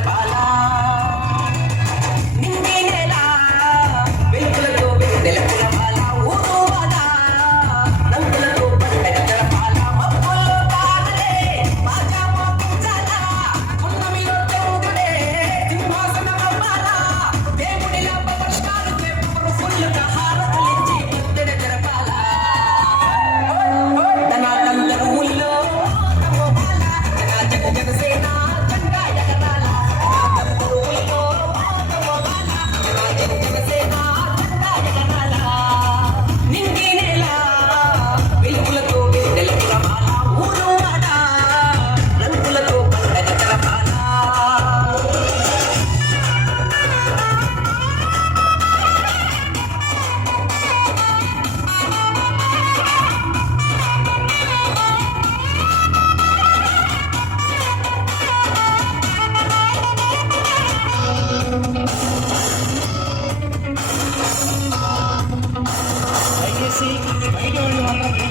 జరపాలా నింగి నేల వెలుగులతో వెలుగుల పాల ఊరువాడ రంగులతో పండగ జరపాల మబ్బుల్లో తారలే బాజా మోగించాలా పున్నమిలో దేవుడే సింహాసనం అవ్వాలా దేవుడిలా పవర్ పేపర్ ఫుల్లుగా హారతులిచ్చి ముద్దెడ జరపాలా ధనాలందరూ ఊళ్ళో జనసేన జెండా ఎగరాల ధనాలందరూ ఊళ్ళో జనసేన జెండా ఎగరాల నింగి నేల వెలుగులతో వెలుగుల మాల ఊరు వాడ రంగులతో పండగ జరపాల దయచేసి బయట వాళ్ళు మాత్రం